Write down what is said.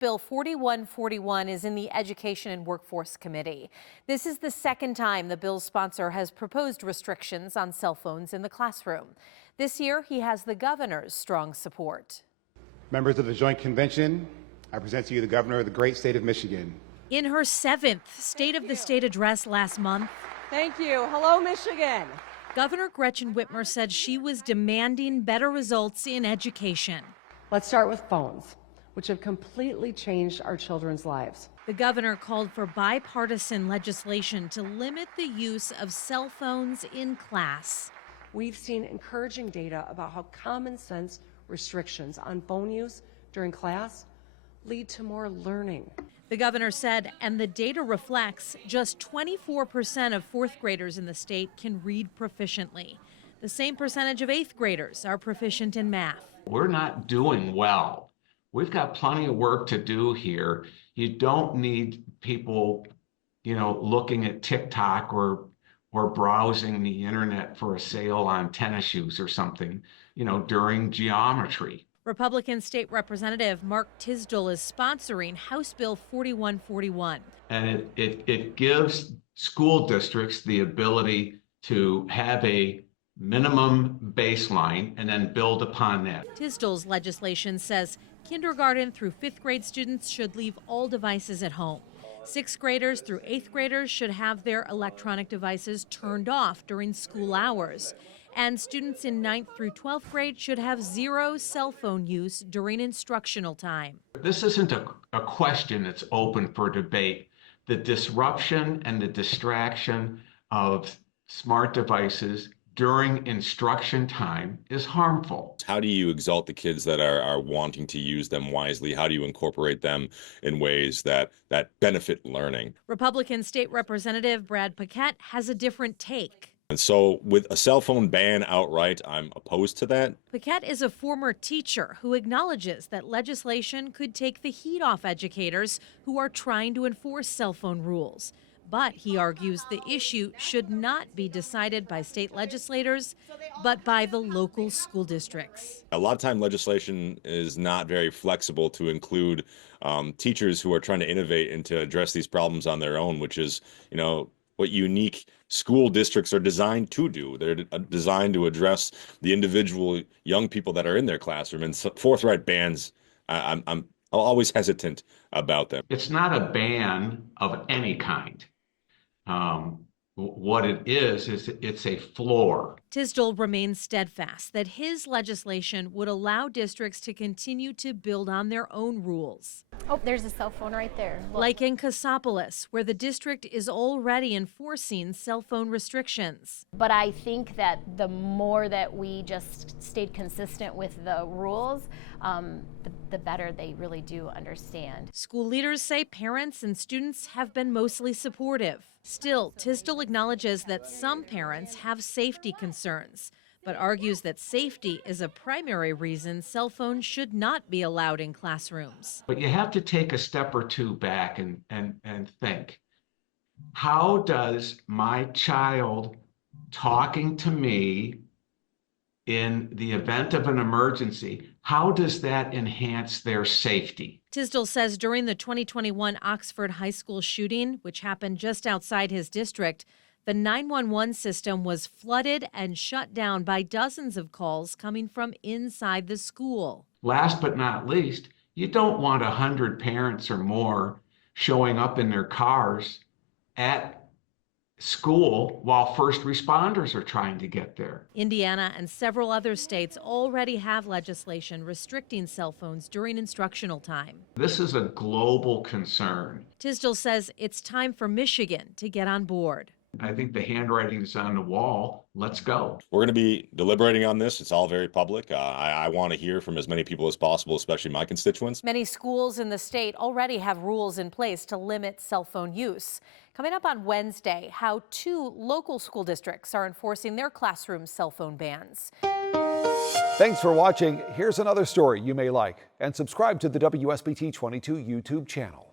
Bill 4141 is in the Education and Workforce Committee. This is the second time the bill's sponsor has proposed restrictions on cell phones in the classroom. This year, he has the governor's strong support. Members of the Joint Convention, I present to you the governor of the great state of Michigan. In her 7th State of the State address last month, thank you. Hello, Michigan. Governor Gretchen Whitmer said she was demanding better results in education. Let's start with phones, which have completely changed our children's lives. The governor called for bipartisan legislation to limit the use of cell phones in class. We've seen encouraging data about how common sense restrictions on phone use during class lead to more learning. The governor said, and the data reflects, just 24% of fourth graders in the state can read proficiently. The same percentage of 8th graders are proficient in math. We're not doing well. We've got plenty of work to do here. You don't need people, looking at TikTok or browsing the internet for a sale on tennis shoes or something, during geometry. Republican State Representative Mark Tisdall is sponsoring House Bill 4141. And it gives school districts the ability to have a minimum baseline and then build upon that. Tisdall's legislation says kindergarten through 5th grade students should leave all devices at home. 6th graders through 8th graders should have their electronic devices turned off during school hours. And students in 9th through 12th grade should have 0 cell phone use during instructional time. This isn't a question that's open for debate. The disruption and the distraction of smart devices during instruction time is harmful. How do you exalt the kids that are wanting to use them wisely? How do you incorporate them in ways that benefit learning? Republican State Representative Brad Paquette has a different take. And so with a cell phone ban outright, I'm opposed to that. Paquette is a former teacher who acknowledges that legislation could take the heat off educators who are trying to enforce cell phone rules. But he argues the issue should not be decided by state legislators, but by the local school districts. A lot of time legislation is not very flexible to include teachers who are trying to innovate and to address these problems on their own, which is, what unique school districts are designed to do. They're designed to address the individual young people that are in their classroom. And forthright bans, I'm always hesitant about them. It's not a ban of any kind. What it is it's a floor. Tisdall remains steadfast that his legislation would allow districts to continue to build on their own rules. Oh, there's a cell phone right there. Look. Like in Cassopolis, where the district is already enforcing cell phone restrictions. But I think that the more that we just stayed consistent with the rules, the better they really do understand. School leaders say parents and students have been mostly supportive. Still, Tisdall acknowledges that some parents have safety concerns, but argues that safety is a primary reason cell phones should not be allowed in classrooms. But you have to take a step or two back and think, how does my child talking to me in the event of an emergency, how does that enhance their safety? Tisdall says during the 2021 Oxford High School shooting, which happened just outside his district, the 911 system was flooded and shut down by dozens of calls coming from inside the school. Last but not least, you don't want 100 parents or more showing up in their cars at school while first responders are trying to get there. Indiana and several other states already have legislation restricting cell phones during instructional time. This is a global concern. Tisdall says it's time for Michigan to get on board. I think the handwriting is on the wall. Let's go. We're going to be deliberating on this. It's all very public. I want to hear from as many people as possible, especially my constituents. Many schools in the state already have rules in place to limit cell phone use. Coming up on Wednesday, how 2 local school districts are enforcing their classroom cell phone bans. Thanks for watching. Here's another story you may like. And subscribe to the WSBT 22 YouTube channel.